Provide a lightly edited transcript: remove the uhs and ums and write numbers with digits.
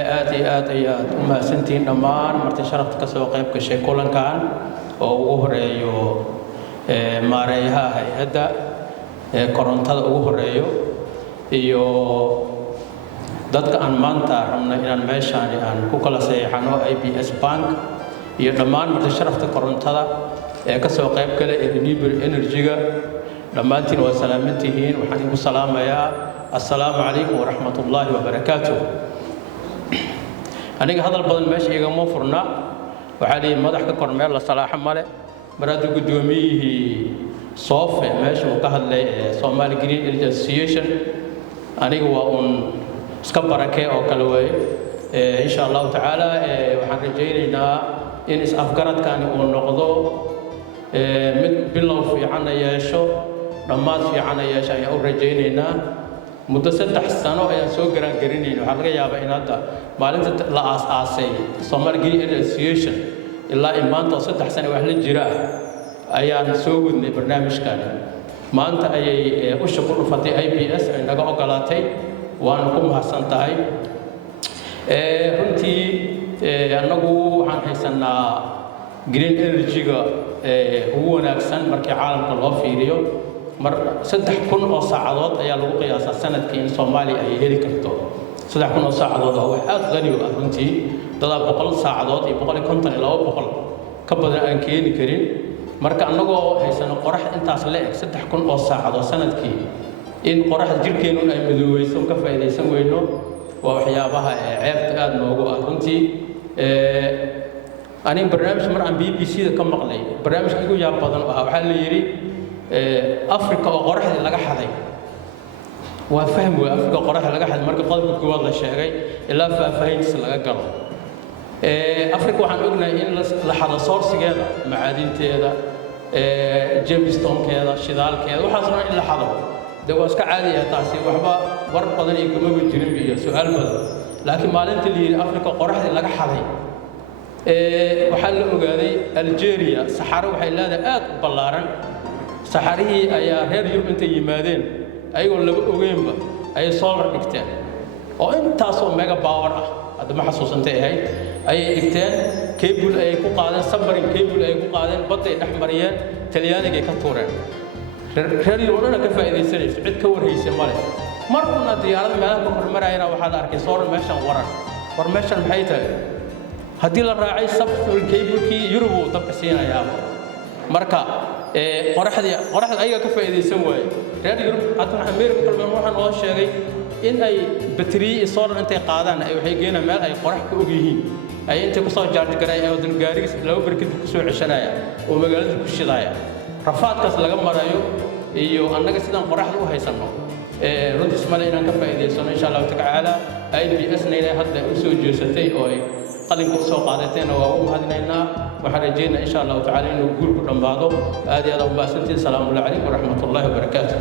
aad uma santiin dhammaan marti sharafta ka soo qayb gashay kulankan oo ugu horeeyo maareeyaha hay'adda korontada ugu horeeyo iyo dadka aan maanta rabnay inaan meeshaan aan ku kala saxiixano IBS Bank iyo dhammaan marti sharafta korontada ee ka soo qayb galay renewable energy-ga dhammaantiin waa salaamantihiin waxaan idinku salaamayaa assalaamu calaykum waraxmatullaahi wabarakaatuh aniga hadal badan meesha igama furna waxaa leeyahay madax ka kormeel la salaaxo male maradu gudoomiyihii soofe meesha uu ka hadlay Somali Green Energy Association aniga waa un iska barakee oo kala weey insha Allah taala waxaan rajaynaynaa in is afgaradkan uu noqdo mid bilow fiican yeesho dhammaad fiican yeesho ayaan u rajaynaynaa muddo 3 sano ayaan soo garangarinayno waxa laga yaabaa in hadda maalinta la aas-aasay Somali Green Energy Association ilaa maanta 3 sano wax la jira ayaan soo wadnay barnaamijkan maanta ayay u shaqo dhufatay IBS ay naga ogolaatay waan ku mahadsan tahay runtii anagu waxaan haysanaa green energy-ga ugu wanaagsan markii caalamka loo fiiriyo mar 3,000 oo saacadood ayaa lagu qiyaasaa sanadkii in Soomaaliya ay heli karto 3,000 oo saacadood oo aad qani u ah runtii dad 100 saacadood iyo 150 ilaa 200 ka badan aan keeni karin marka anagoo haysano qorax intaas la eg 3,000 oo saacadood sanadkii in qorax jirkeenu ay madoweyso ka faa'iideysan weyno waa waxyaabaha ceebta aad noogu ah runtii anin barnaamij mar aan BBC-da ka maqlay barnaamijka ugu yaab badan waxa la yiri Afrika oo qoraxda laga xaday waa faham way Afrika qoraxda laga xaday marka qodobka koowaad la sheegay ilaa faafahintiisa laga galo Afrika waxaan ognahay in la xado source-geeda macaadinteeda gemstone-keeda shidaalkeeda waxaasna in la xado waa iska caadi ah taasi waxba war badan iyo kuma jirin iyo su'aal badan laakiin maalintii la yiri Afrika qoraxda laga xaday waxa la ogaaday Algeria Sahara waxay leedahay aad ballaaran saxarihii ayaa reer Yurub inta yimaadeen ayagoo laba ogeynba ay solar dhigteen oo intaas oo mega power ah hadda ma xasuusantay ahayd ay dhigteen cable ay ku qaadeen submarine cable ay ku qaadeen badda ay dhaxmariyeen Talyaaniga ka tuureen reer Yurub ka faa'iideysanayso cid ka warhaysa male markuna diyaarad meelaha ku hormarayna waxaad arkay solar meeshan waran war meeshan maxay tahay haddii la raacay submarine cable-kii Yurub uu dabka siinayaa marka qoraxda ayaga ka faa'iideysan waay reer Yurub hadda America kalban waxaan oo sheegay in ay battery solar intay qaadaan ay waxay geeyaan meel ay qorax ku og yihiin ay inta ku soo charge gareeyay oo dan gaariga laba barkad ku soo ceshanaya oo magaalada ku shidaya rafaadkaas laga marayo iyo annaga sidaan qoraxda u haysano runtii Soomaaliya inaan ka faa'iideysano insha Allah taala IBS nayna hadda u soo jeesatay oo ay qalinka soo qaadateen waa u mahadinaynaa waxaan rajaynayaa insha Allah taala inuu guurku dhamaado aad iyo aad u baasantiin salaamu calaykum waraxmatullaahi wabarakaatuh